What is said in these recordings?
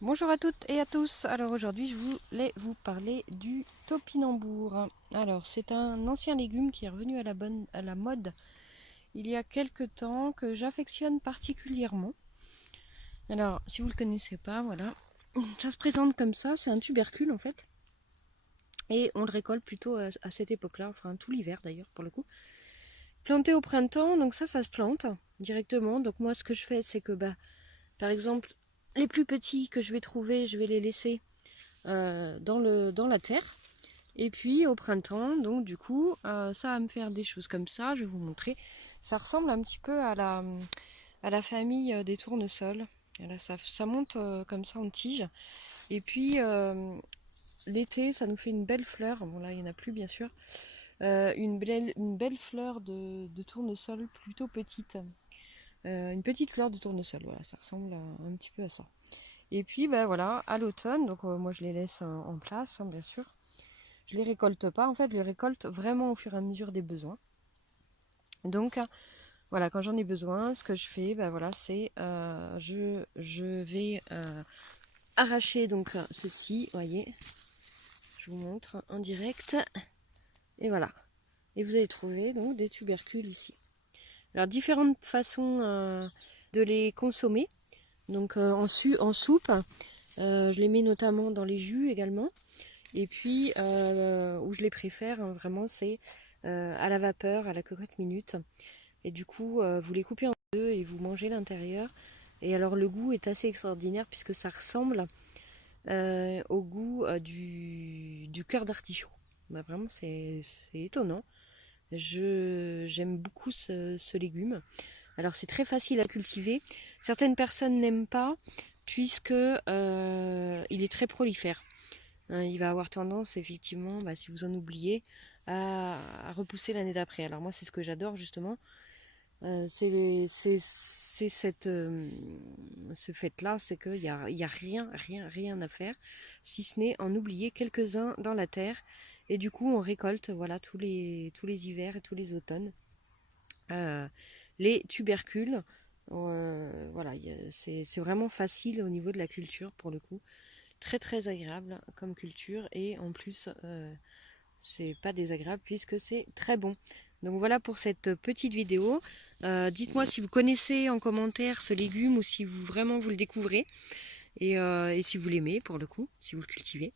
Bonjour à toutes et à tous. Alors aujourd'hui je voulais vous parler du topinambour. Alors c'est un ancien légume qui est revenu à la mode il y a quelques temps, que j'affectionne particulièrement. Alors si vous ne le connaissez pas, voilà, ça se présente comme ça, c'est un tubercule en fait. Et on le récolte plutôt à cette époque-là, enfin tout l'hiver d'ailleurs pour le coup. Planté au printemps, donc ça se plante directement. Donc moi ce que je fais c'est que par exemple les plus petits que je vais trouver, je vais les laisser dans la terre. Et puis au printemps, donc du coup, ça va me faire des choses comme ça. Je vais vous montrer. Ça ressemble un petit peu à la famille des tournesols. Et là, ça monte comme ça en tige. Et puis l'été, ça nous fait une belle fleur. Bon là, il n'y en a plus bien sûr. Une belle fleur de tournesol plutôt petite. Une petite fleur de tournesol, voilà, ça ressemble un petit peu à ça. Et puis voilà, à l'automne, donc moi je les laisse en place, hein, bien sûr. Je les récolte pas, en fait, je les récolte vraiment au fur et à mesure des besoins. Donc voilà, quand j'en ai besoin, ce que je fais, voilà, c'est je vais arracher donc ceci, voyez, je vous montre en direct, et voilà. Et vous allez trouver donc des tubercules ici. Alors différentes façons de les consommer. Donc en soupe, je les mets notamment dans les jus également. Et puis où je les préfère vraiment, c'est à la vapeur, à la cocotte minute. Et du coup vous les coupez en deux et vous mangez l'intérieur. Et alors le goût est assez extraordinaire puisque ça ressemble au goût du cœur d'artichaut. Vraiment c'est étonnant. J'aime beaucoup ce légume. Alors c'est très facile à cultiver. Certaines personnes n'aiment pas puisque il est très prolifère. Il va avoir tendance effectivement, si vous en oubliez, à repousser l'année d'après. Alors moi c'est ce que j'adore justement. C'est ce fait-là, c'est qu'il y a rien à faire, si ce n'est en oublier quelques-uns dans la terre. Et du coup on récolte voilà tous les hivers et tous les automnes. Les tubercules. Voilà, c'est vraiment facile au niveau de la culture pour le coup. Très très agréable comme culture et en plus c'est pas désagréable puisque c'est très bon. Donc voilà pour cette petite vidéo. Dites-moi si vous connaissez en commentaire ce légume ou si vous le découvrez et si vous l'aimez pour le coup, si vous le cultivez.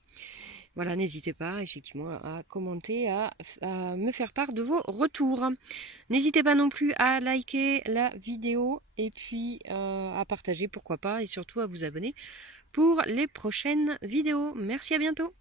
Voilà, n'hésitez pas effectivement à commenter, à me faire part de vos retours. N'hésitez pas non plus à liker la vidéo et puis à partager pourquoi pas et surtout à vous abonner pour les prochaines vidéos. Merci, à bientôt.